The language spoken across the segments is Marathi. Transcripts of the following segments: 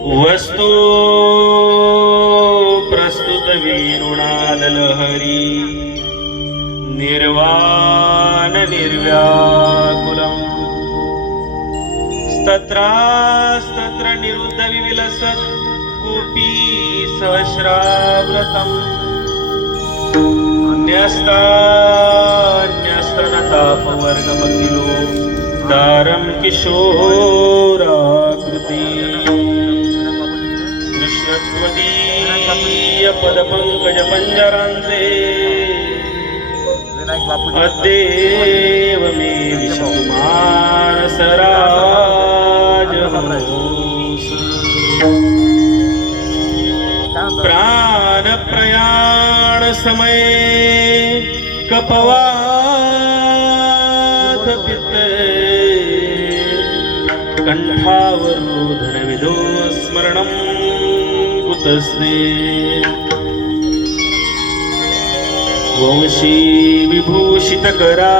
वस्तू प्रस्तुत वेणुनाद लहरी निर्वाण निर्व्याकुलम्। स्तत्रास्तत्र निरुद्ध विविलसत् कूपी सहस्राव्रतम् अन्यस्तान्यस्तनतापवर्गमखिलो दारं किशोराकृति। पञ्जरान्ते विनायक बापू अद्येव मे विशकुमार सराज प्राण प्रयाण समये कपवाथ कुतस्ते वंशी विभूषितकरा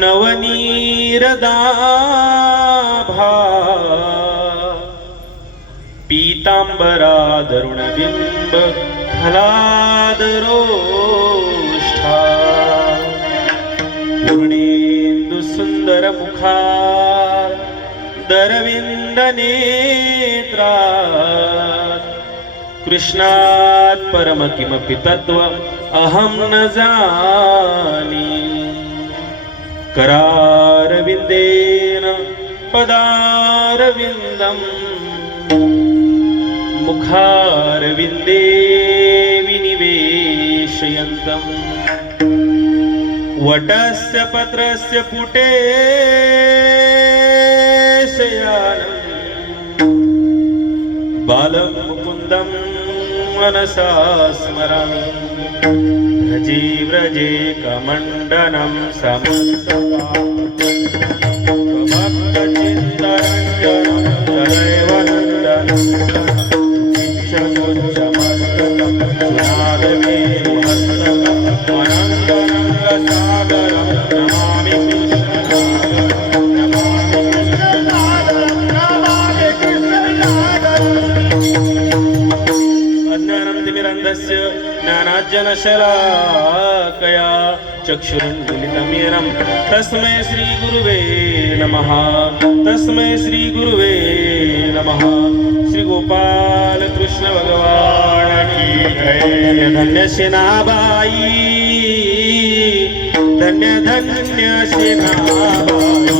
नवनीरदाभा। पीतांबरा दरुणबिंब फलादरोष्ठा पूर्णेन्दु दरविन्दनेत्रा दरविंद नेत्रा कृष्णात् परम किमपि तत्त्वम् अहं न जानी। करारविन्देन पदारविन्दम्। मुखारविन्दे विनिवेशयन्तम्। वटस्य पत्रस्य पुटे शयानम् बालं मुकुन्दं मनसा स्मरामि। व्रजे व्रजे कमण्डनं समस्तचिन्तरञ्जनं शलाकया चक्षुरुन्मिलितं तस्मै श्रीगुरुवे नमः। तस्मै श्रीगुरुवे नमः। श्रीगोपालकृष्णभगवाणी की धन्य सेनाबाई धन्य धन्य सेनाबाई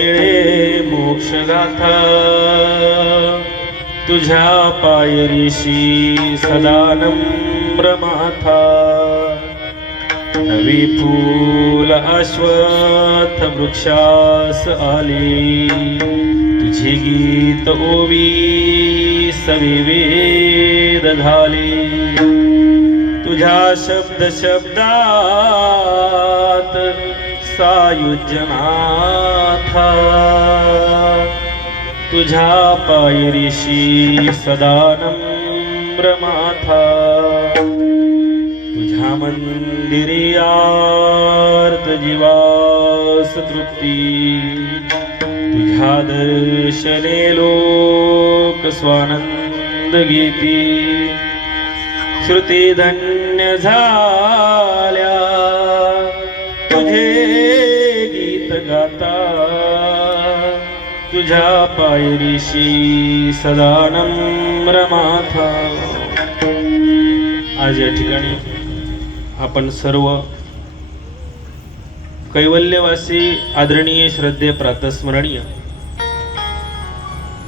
मिळे मोक्ष गाथा तुझ्या पायरीशी सदा माथा नवी फूल अश्वत्थ वृक्षास आली तुझी गीत ओवी सविवेद झाली. तुझ्या शब्द शब्दात सायुज्यनाथा। तुझ्या पायरीशी सदा नम्र माथा। तुझ्या मंदिरी आर्त जीवास तृप्ती। तुझ्या दर्शने लोक स्वानंद गीती। श्रुती धन्य झाल्या। तुझे पायरीशी सदा माथा आज या ठिकाणी आपण सर्व कैवल्यवासी आदरणीय श्रद्धे प्रातस्मरणीय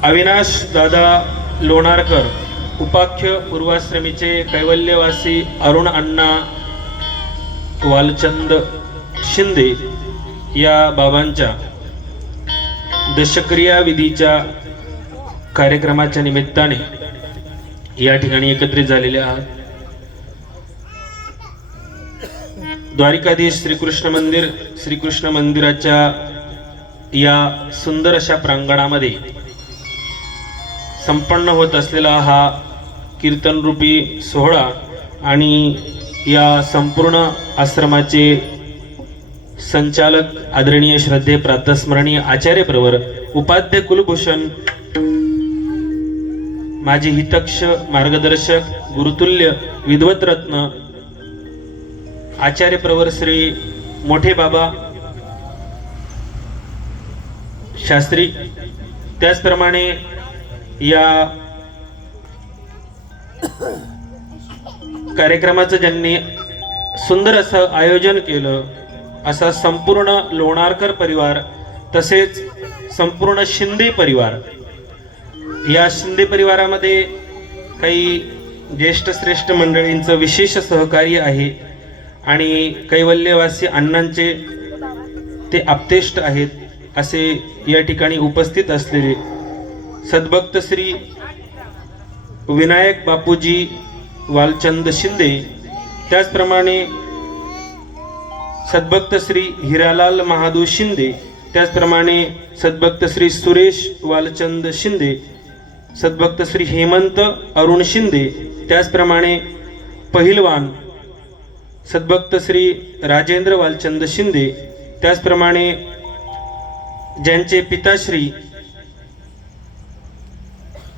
अविनाश दादा लोणारकर उपाख्य पूर्वाश्रमीचे कैवल्यवासी अरुण अण्णा वालचंद शिंदे या बाबांच्या दशक्रिया विधीच्या कार्यक्रमाच्या निमित्ताने या ठिकाणी एकत्रित झालेले आहात. द्वारिकाधीश श्रीकृष्ण मंदिर श्रीकृष्ण मंदिराच्या या सुंदर अशा प्रांगणामध्ये संपन्न होत असलेला हा कीर्तनरूपी सोहळा आणि या संपूर्ण आश्रमाचे संचालक आदरणीय श्रद्धे प्रातस्मरणीय आचार्य प्रवर उपाध्य कुलभूषण माझे हितक्ष मार्गदर्शक गुरुतुल्य विद्वतरत्न आचार्य प्रवर श्री मोठे बाबा शास्त्री. त्याचप्रमाणे या कार्यक्रमाचं ज्यांनी सुंदर असं आयोजन केलं असा संपूर्ण लोणारकर परिवार तसेच संपूर्ण शिंदे परिवार. या शिंदे परिवारामध्ये काही ज्येष्ठ श्रेष्ठ मंडळींचं विशेष सहकार्य आहे आणि कैवल्यवासी अण्णांचे ते आप्तेष्ट आहेत असे या ठिकाणी उपस्थित असलेले सद्भक्त श्री विनायक बापूजी वालचंद शिंदे त्याचप्रमाणे सद्भक्त श्री हिरालाल महादू शिंदे त्याचप्रमाणे सद्भक्त श्री सुरेश वालचंद शिंदे सद्भक्त श्री हेमंत अरुण शिंदे त्याचप्रमाणे पहिलवान सद्भक्त श्री राजेंद्र वालचंद शिंदे त्याचप्रमाणे ज्यांचे पिताश्री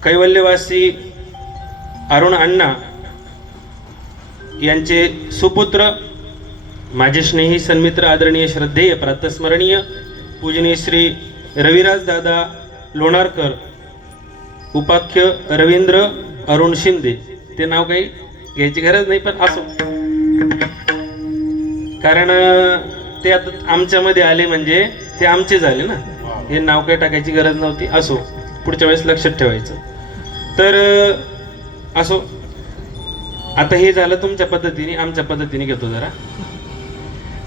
कैवल्यवासी अरुण अण्णा यांचे सुपुत्र माझे स्नेही सन्मित्र आदरणीय श्रद्धेय प्रातस्मरणीय पूजनीय श्री रविराज दादा लोणारकर उपाख्य रवींद्र अरुण शिंदे. ते नाव काही घ्यायची गरज नाही पण असो. कारण ते आता आमच्यामध्ये आले म्हणजे ते आमचे झाले ना. हे नाव काही टाकायची गरज नव्हती असो. पुढच्या वेळेस लक्षात ठेवायचं. तर असो. आता हे झालं तुमच्या पद्धतीने आमच्या पद्धतीने घेतो जरा.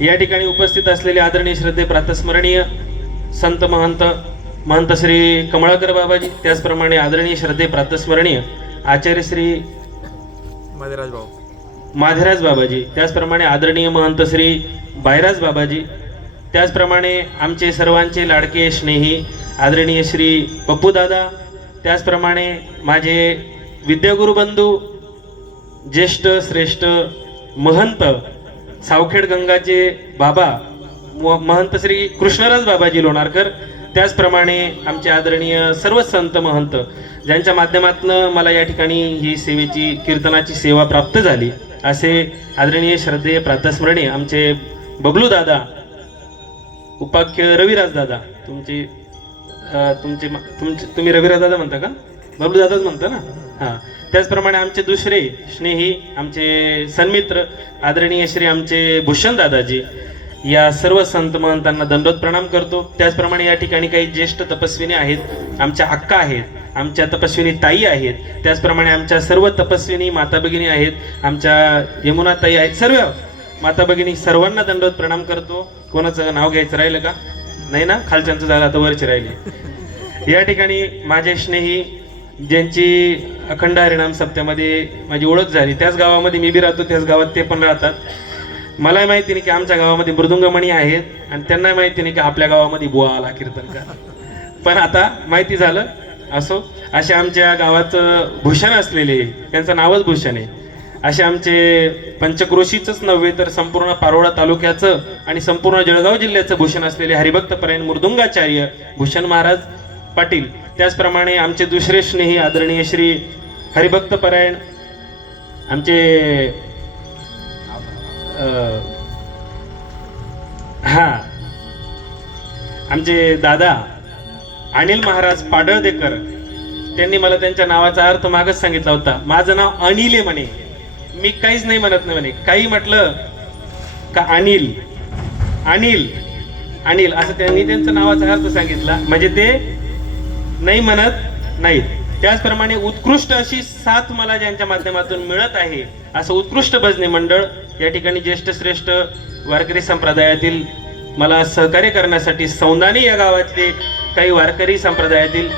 या ठिकाणी उपस्थित असलेले आदरणीय श्रद्धे प्रातस्मरणीय संत महंत महंत श्री कमळाकर बाबाजी त्याचप्रमाणे आदरणीय श्रद्धे प्रातस्मरणीय आचार्य श्री माधेराज भाऊ. माधेराज बाबाजी त्याचप्रमाणे आदरणीय महंत श्री बायराज बाबाजी त्याचप्रमाणे आमचे सर्वांचे लाडके स्नेही आदरणीय श्री पप्पूदादा त्याचप्रमाणे माझे विद्यागुरु बंधू ज्येष्ठ श्रेष्ठ महंत सावखेड गंगाचे बाबा म- महंत श्री कृष्णराज बाबाजी लोणारकर त्याचप्रमाणे आमचे आदरणीय सर्व संत महंत ज्यांच्या माध्यमातून मला या ठिकाणी ही सेवेची कीर्तनाची सेवा प्राप्त झाली. असे आदरणीय श्रद्धेय प्रातस्मरणी आमचे बबलू दादा उपाख्य रविराज दादा तुमचे तुमचे तुमचे तुम्ही रविराज दादा म्हणता का? बबलू दादाच म्हणता ना? हां. त्याचप्रमाणे आमचे दुसरे स्नेही आमचे सन्मित्र आदरणीय श्री आमचे भूषण दादाजी या सर्व संत महंतांना दंडोत प्रणाम करतो. त्याचप्रमाणे या ठिकाणी काही ज्येष्ठ तपस्विनी आहेत आमच्या अक्का आहेत आमच्या तपस्विनी ताई आहेत त्याचप्रमाणे आमच्या सर्व तपस्विनी माता भगिनी आहेत आमच्या यमुना ताई आहेत सर्व माता भगिनी सर्वांना दंडोत प्रणाम करतो. कोणाचं नाव घ्यायचं राहिलं का? नाही ना? खालच्यांचं झालं आता वरचे राहिले. या ठिकाणी माझे स्नेही ज्यांची अखंड हरिणाम सप्त्यामध्ये माझी ओळख झाली त्याच गावामध्ये मी बी राहतो त्याच गावात ते पण राहतात. मलाही माहिती नाही की आमच्या गावामध्ये मृदुंगमणी आहेत आणि त्यांनाही माहिती नाही की आपल्या गावामध्ये बुवा आला कीर्तनकार पण आता माहिती झालं असो असे आमच्या गावात भूषण असलेले त्यांचं नावच भूषण आहे. असे आमचे पंचक्रोशीचंच नव्हे तर संपूर्ण पारोळा तालुक्याचं आणि संपूर्ण जळगाव जिल्ह्याचं भूषण असलेले हरिभक्तपरायण मृदुंगाचार्य भूषण महाराज पाटील. त्याचप्रमाणे आमचे दुसरे स्नेही आदरणीय श्री हरिभक्त परायण आमचे हा आमचे दादा अनिल महाराज पाडळदेकर त्यांनी मला त्यांच्या नावाचा अर्थ मागच सांगितला होता. माझं नाव अनिल आहे म्हणे. मी काहीच नाही म्हणत नाही म्हणे. काही म्हटलं का अनिल? अनिल. अनिल. असं त्यांनी त्यांच्या नावाचा अर्थ सांगितला. म्हणजे ते नाही म्हणत नाही. त्याचप्रमाणे उत्कृष्ट अशी साथ मला ज्यांच्या माध्यमातून मिळत आहे असं उत्कृष्ट भजनी मंडळ या ठिकाणी ज्येष्ठ श्रेष्ठ वारकरी संप्रदायातील मला सहकार्य करण्यासाठी सौंदाने या गावातले काही वारकरी संप्रदायातील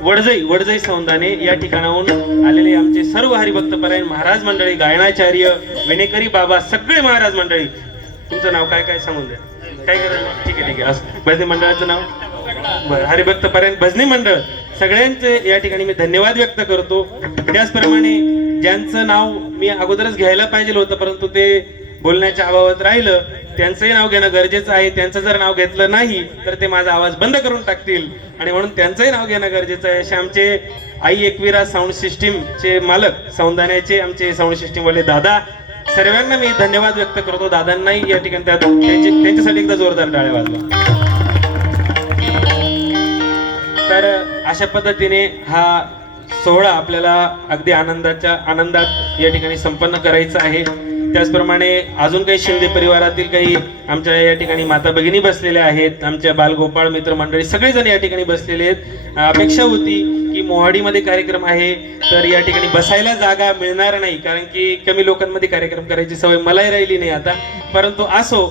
वडजई वडजई सौंदाने या ठिकाणाहून आलेले आमचे सर्व हरिभक्त परायण महाराज मंडळी गायनाचार्य विनेकरी बाबा सगळे महाराज मंडळी. तुमचं नाव काय काय सांगून द्या. काय करायचं? ठीक आहे ठीक आहे. असं. भजनी मंडळाचं नाव? बरं हरिभक्त पर्यंत भजनी मंडळ सगळ्यांचे या ठिकाणी मी धन्यवाद व्यक्त करतो. त्याचप्रमाणे ज्यांचं नाव मी अगोदरच घ्यायला पाहिजे होतं परंतु ते बोलण्याच्या अभावात राहिलं त्यांचंही नाव घेणं गरजेचं आहे. त्यांचं जर नाव घेतलं नाही तर ते माझा आवाज बंद करून टाकतील. आणि म्हणून त्यांचंही नाव घेणं गरजेचं आहे. असे आमचे आई एकविरा साऊंड सिस्टीमचे मालक सौंदाण्याचे आमचे साऊंड सिस्टीम वाले दादा सर्वांना मी धन्यवाद व्यक्त करतो. दादांनाही या ठिकाणी त्या- त्यांच्यासाठी एकदा जोरदार टाळ्या वाजवा. तर अशा पद्धतीने हा सोहळा आपल्याला अगदी आनंदाच्या आनंदात या ठिकाणी संपन्न करायचा आहे. त्याचप्रमाणे अजून काही शिंदे परिवारातील काही आमच्या या ठिकाणी माता भगिनी बसलेल्या आहेत. आमच्या बालगोपाळ मित्र मंडळी सगळेजण या ठिकाणी बसलेले आहेत. अपेक्षा होती की मोहाडीमध्ये कार्यक्रम आहे तर या ठिकाणी बसायला जागा मिळणार नाही कारण की कमी लोकांमध्ये कार्यक्रम करायची सवय मलाही राहिली नाही आता. परंतु असो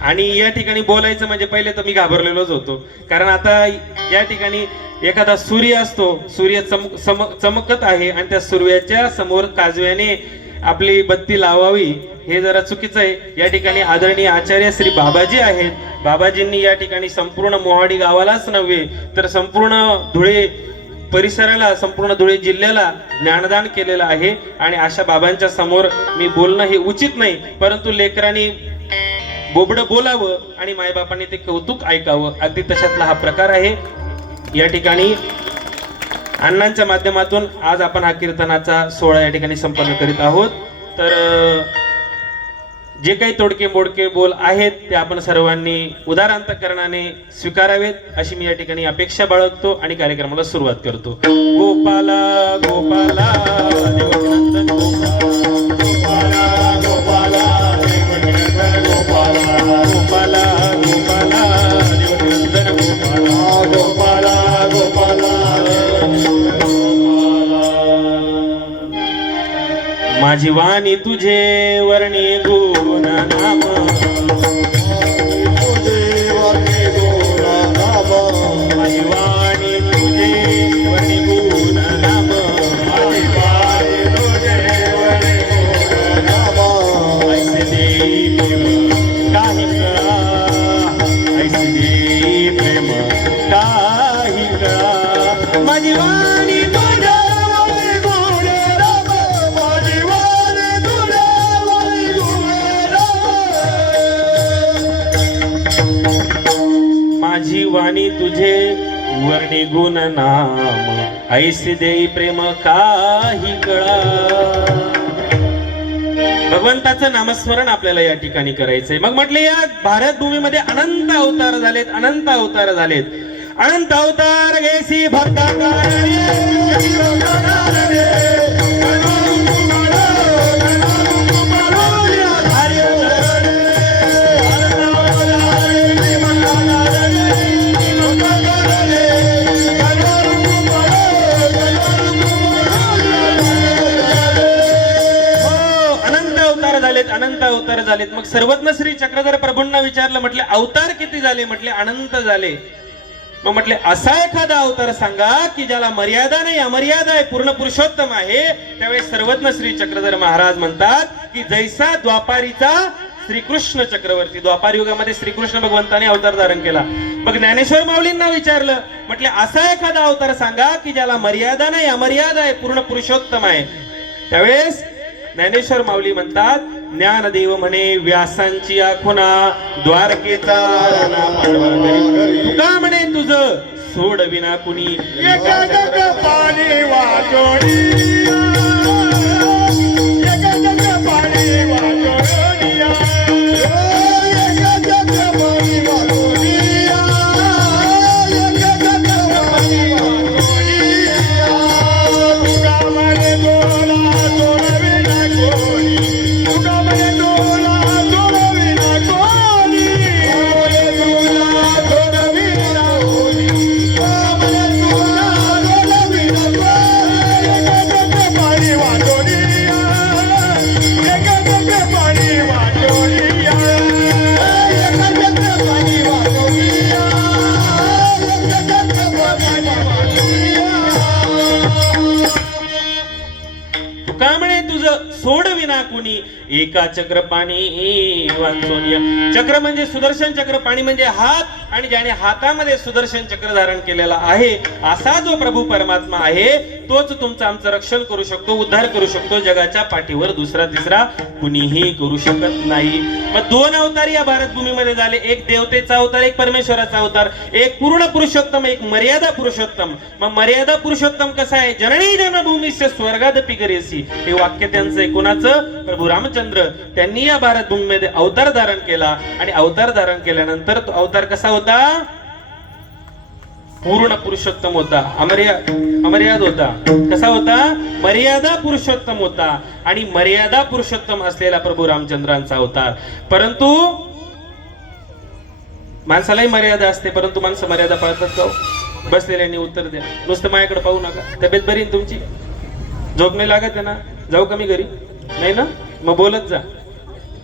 आणि या ठिकाणी बोलायचं म्हणजे पहिले तर मी घाबरलेलोच होतो. कारण आता या ठिकाणी एखादा सूर्य असतो सूर्य चम सम चमकत आहे आणि त्या सूर्याच्या समोर काजव्याने आपली बत्ती लावावी हे जरा चुकीचं आहे. या ठिकाणी आदरणीय आचार्य श्री बाबाजी आहेत. बाबाजींनी या ठिकाणी संपूर्ण मोहाडी गावालाच नव्हे तर संपूर्ण धुळे परिसराला संपूर्ण धुळे जिल्ह्याला ज्ञानदान केलेलं आहे. आणि अशा बाबांच्या समोर मी बोलणं हे उचित नाही परंतु लेकरांनी बोबडं बोलावं आणि मायबापांनी ते कौतुक ऐकावं. अगदी तशातला हा प्रकार आहे. या ठिकाणी अण्णांच्या माध्यमातून आज आपण हा कीर्तनाचा सोहळा या ठिकाणी संपन्न करीत आहोत. तर जे काही तोडके मोडके बोल आहेत ते आपण सर्वांनी उदारांतकरणाने स्वीकारावेत अशी मी या ठिकाणी अपेक्षा बाळगतो आणि कार्यक्रमाला सुरुवात करतो. गोपाला गोपाला माझी वाणी तुझे वर्णी गुण नाम. नाम ऐसे देई प्रेम काही कळा. भगवंताचं नामस्मरण आपल्याला या ठिकाणी करायचंय. मग म्हटले या भारत भूमीमध्ये अनंत अवतार झालेत अनंत अवतार झालेत. अनंत अवतार घेसी भक्ता सर्वज्ञ श्री चक्रधर प्रभूंना विचारलं म्हटले अवतार किती झाले? म्हटले अनंत झाले. मग म्हटले असा एखादा अवतार सांगा की ज्याला मर्यादा नाही अमर्यादा आहे पूर्ण पुरुषोत्तम आहे. त्यावेळेस सर्वज्ञ श्री चक्रधर महाराज म्हणतात की जैसा द्वापारीचा श्रीकृष्ण चक्रवर्ती द्वापार युगामध्ये श्रीकृष्ण भगवंताने अवतार धारण केला. मग ज्ञानेश्वर माऊलींना विचारलं म्हटले असा एखादा अवतार सांगा की ज्याला मर्यादा नाही अमर्यादा आहे पूर्ण पुरुषोत्तम आहे. त्यावेळेस ज्ञानेश्वर माऊली म्हणतात ज्ञानदेव म्हणे व्यासांची आखुना द्वारकेचा राणा पांडवा करी. तुका म्हणे तुझ? सोड विना कुणी. एका चक्र पाणी वाचोनिया चक्र म्हणजे सुदर्शन चक्र पाणी म्हणजे हात. आणि ज्याने हातामध्ये सुदर्शन चक्र धारण केलेला आहे असा जो प्रभू परमात्मा आहे तोच तुमचं आमचं रक्षण करू शकतो उद्धार करू शकतो जगाच्या पाठीवर दुसरा तिसरा कुणीही करू शकत नाही. मग दोन अवतार या भारत भूमीमध्ये झाले. एक देवतेचा अवतार एक परमेश्वराचा अवतार एक पूर्ण पुरुषोत्तम एक मर्यादा पुरुषोत्तम. मग मर्यादा पुरुषोत्तम कसा आहे? जननी जन्मभूमीस्य स्वर्गात पिगरेसी हे वाक्य त्यांचं आहे कोणाचं प्रभू रामचंद्र त्यांनी या भारत भूमीमध्ये अवतार धारण केला. आणि अवतार धारण केल्यानंतर तो अवतार कसा होता? पूर्ण पुरुषोत्तम होता. अमर्या अमर्याद होता. कसा होता? मर्यादा पुरुषोत्तम होता. आणि मर्यादा पुरुषोत्तम असलेला प्रभू रामचंद्रांचा अवतार. परंतु माणसालाही मर्यादा असते. परंतु माणसं मर्यादा पाळतात का हो? बसलेल्यांनी उत्तर द्या. नुसतं माझ्याकडे पाहू नका. तब्येत बरी तुमची? झोप नाही लागत आहे ना? जाऊ कमी घरी? नाही ना? मग बोलत जा.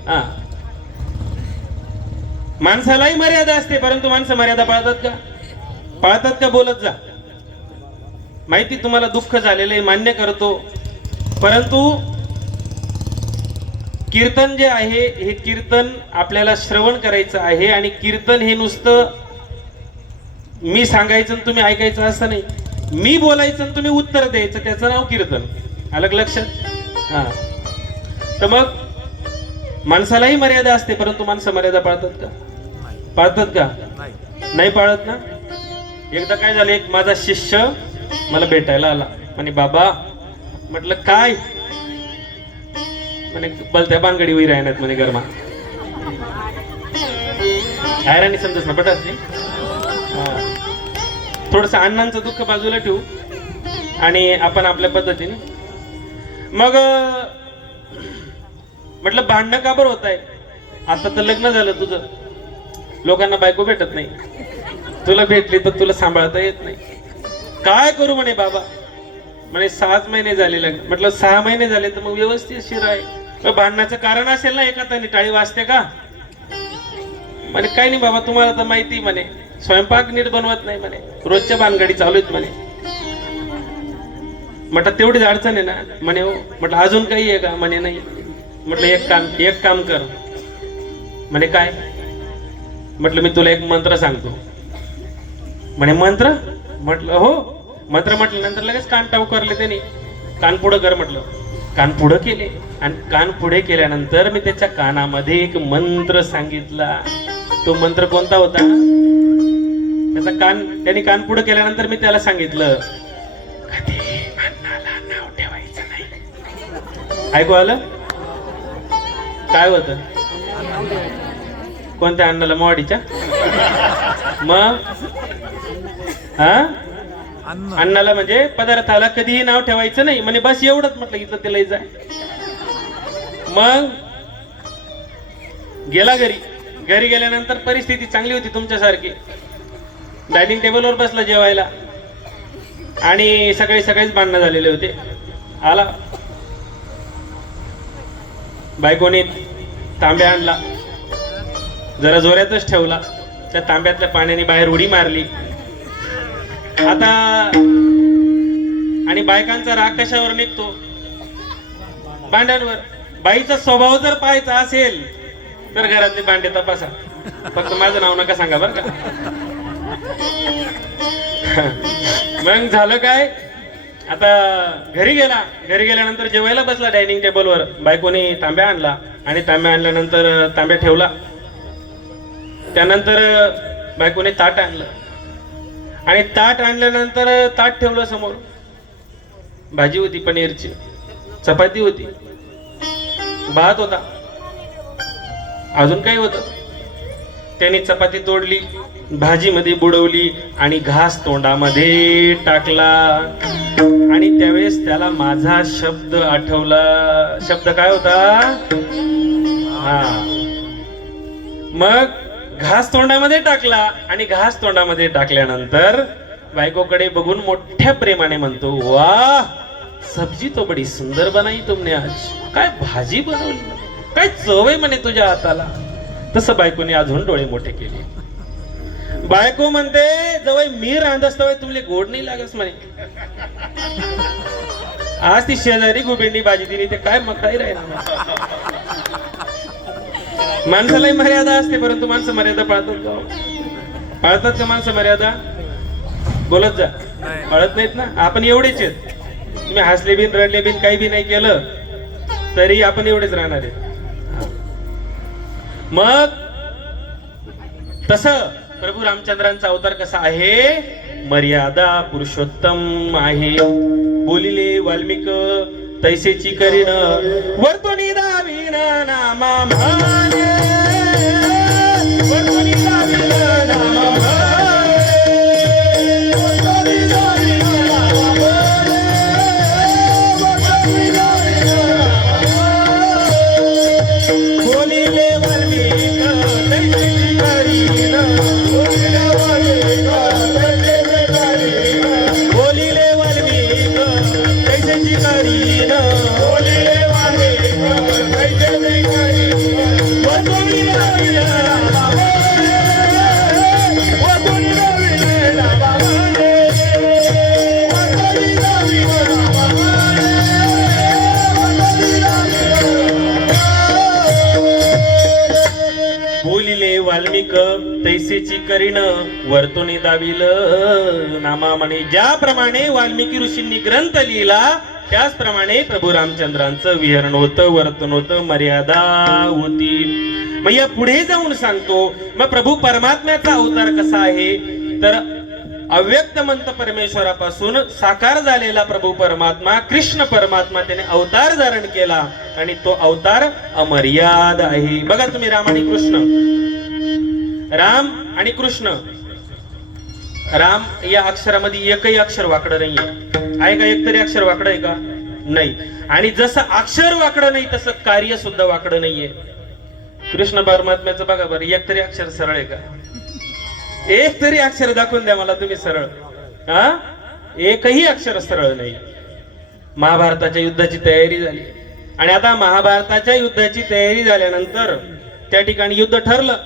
हा. माणसालाही मर्यादा असते परंतु माणसं मर्यादा पाळतात का? पाळतात का? बोलत जा. माहिती तुम्हाला दुःख झालेलं आहे मान्य करतो. परंतु कीर्तन जे आहे हे कीर्तन आपल्याला श्रवण करायचं आहे आणि कीर्तन हे नुसतं मी सांगायचं आणि तुम्ही ऐकायचं असं नाही. मी बोलायचं आणि तुम्ही उत्तर द्यायचं त्याचं नाव कीर्तन. अलग लक्षात? हा. तर मग माणसालाही मर्यादा असते परंतु माणसं मर्यादा पाळतात का? पाळतात का? नाही. पाळत ना? एकदा काय झालं एक माझा शिष्य मला भेटायला आला. म्हणे बाबा म्हटलं काय? म्हणे बलत्या बांगडी वही राहण्यात म्हणे गरमा. आयराणी समजत ना पटास थोडस अण्णांचं दुःख बाजूला ठेवू आणि आपण आपल्या पद्धतीने. मग म्हटलं भांडणं का बरं होत आहे? आता तर लग्न झालं तुझं. लोकांना बायको भेटत नाही. तुला भेटली तर तुला सांभाळता येत नाही. काय करू म्हणे बाबा? म्हणे सहाच महिने झाले लग्न. म्हटलं सहा महिने झाले तर मग व्यवस्थित शिरा आहे. भांडणाचं कारण असेल ना एका त्याने टाळी वाजते का? म्हणे काय नाही बाबा तुम्हाला तर माहिती म्हणे. स्वयंपाक नीट बनवत नाही म्हणे. रोजच्या भानगडी चालू आहेत म्हणे. म्हटलं तेवढीच अडचण आहे ना. म्हणे हो. म्हटलं अजून काही आहे का? म्हणे नाही. म्हटलं एक काम एक काम कर. म्हणे काय? म्हटलं मी तुला एक मंत्र सांगतो. म्हणे मंत्र? म्हटलं हो. मंत्र म्हटलं नंतर लगेच कान टाऊ करले त्याने. कान पुढं कर म्हटलं. कान पुढं केले. आणि कान पुढे केल्यानंतर मी त्याच्या कानामध्ये एक मंत्र सांगितला. तो मंत्र कोणता होता? त्याचा कान त्यांनी कान पुढे केल्यानंतर मी त्याला सांगितलं कधी अन्नाला नाव ठेवायचं नाही. ऐकू आलं? काय होतं? कोणत्या अन्नाला? मोवाडीच्या? मग? हा? म्हणजे पदार्थाला कधीही नाव ठेवायचं नाही. म्हणजे बस एवढंच म्हटलं इथं तिला जाय मग? गेला घरी. घरी गेल्यानंतर परिस्थिती चांगली होती तुमच्यासारखी. डायनिंग टेबलवर बसला जेवायला. आणि सकाळी सकाळीच भांडणं झालेले होते. आला. बायकोने तांब्या आणला. जरा जोऱ्यातच ठेवला. त्या तांब्यातल्या पाण्याने बाहेर उडी मारली. आता आणि बायकांचा राग कशावर निघतो? भांड्यांवर. बाईचा स्वभाव जर पाहायचा असेल तर घरातले भांडे तपासा. फक्त माझं नाव नका सांगा बरं का. मग झालं काय? आता घरी गेला. घरी गेल्यानंतर जेवायला बसला डायनिंग टेबलवर. बायकोने तांब्या आणला आणि तांब्या आणल्यानंतर तांब्या ठेवला. त्यानंतर बायकोने ताट आणलं. आणि ताट आणल्यानंतर ताट ठेवलं समोर. भाजी होती पनीरची. चपाती होती. भात होता. अजून काही होत? त्याने चपाती तोडली भाजीमध्ये बुडवली आणि घास तोंडामध्ये टाकला. आणि त्यावेळेस त्याला माझा शब्द आठवला. शब्द काय होता? हा. मग घास तोंडामध्ये टाकला आणि घास तोंडामध्ये टाकल्यानंतर बायकोकडे बघून मोठ्या प्रेमाने म्हणतो वा सब्जी तो बडी सुंदर बनाई तुमने आज. काय भाजी बनवली. काय चव आहे म्हणे तुझ्या हाताला. तसं बायकोने अजून डोळे मोठे केले. बायको म्हणते जवळ मी रांधस तवय तुमले गोड नाही लागस म्हणे. आज ती शेजारी गोबिंडी भाजी दिली ते काय मग काय राहिला माणसालाही मर्यादा असते परंतु माणसं मर्यादा पाळतात का हो? पाळतात का माणसं मर्यादा? बोलत जा. पाळत नाहीत ना? आपण एवढेच आहेत. तुम्ही हसले बिन रडले बिन काही बी नाही केलं तरी आपण एवढेच राहणार आहे मग तस प्रभू रामचंद्रांचा अवतार कसा आहे? मर्यादा पुरुषोत्तम आहे. बोलिले वाल्मिक तैसेची करीन. वर्तुनी दावीन नामा म्हणे. वर्तुनी तैसेची करीन वर्तुनी दाविल. नामा म्हणे ज्याप्रमाणे वाल्मिकी ऋषींनी ग्रंथ लिहिला त्याचप्रमाणे प्रभू रामचंद्रांचं विहरण होतं वर्तन होतं मर्यादा होती. मग या पुढे जाऊन सांगतो मग प्रभू परमात्म्याचा अवतार कसा आहे? तर अव्यक्त मंत परमेश्वरापासून साकार झालेला प्रभू परमात्मा कृष्ण परमात्मा त्याने अवतार धारण केला आणि तो अवतार अमर्याद आहे. बघा तुम्ही राम आणि कृष्ण. राम आणि कृष्ण. राम या अक्षरामध्ये एकही अक्षर वाकडं नाहीये. आहे का एक तरी अक्षर वाकडं आहे का? नाही. आणि जसं अक्षर वाकडं नाही तसं कार्य सुद्धा वाकडं नाहीये. कृष्ण परमात्म्याचं बघा बरं एक तरी अक्षर सरळ आहे का? एक तरी अक्षर दाखवून द्या मला तुम्ही सरळ. हा? एकही अक्षर सरळ नाही. महाभारताच्या युद्धाची तयारी झाली. आणि आता महाभारताच्या युद्धाची तयारी झाल्यानंतर त्या ठिकाणी युद्ध ठरलं.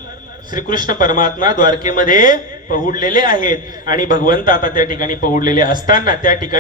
श्रीकृष्ण परमात्मा द्वारकेमध्ये पहुडलेले आहेत. आणि भगवंत आता त्या ठिकाणी पहुडलेले असताना त्या ठिकाणी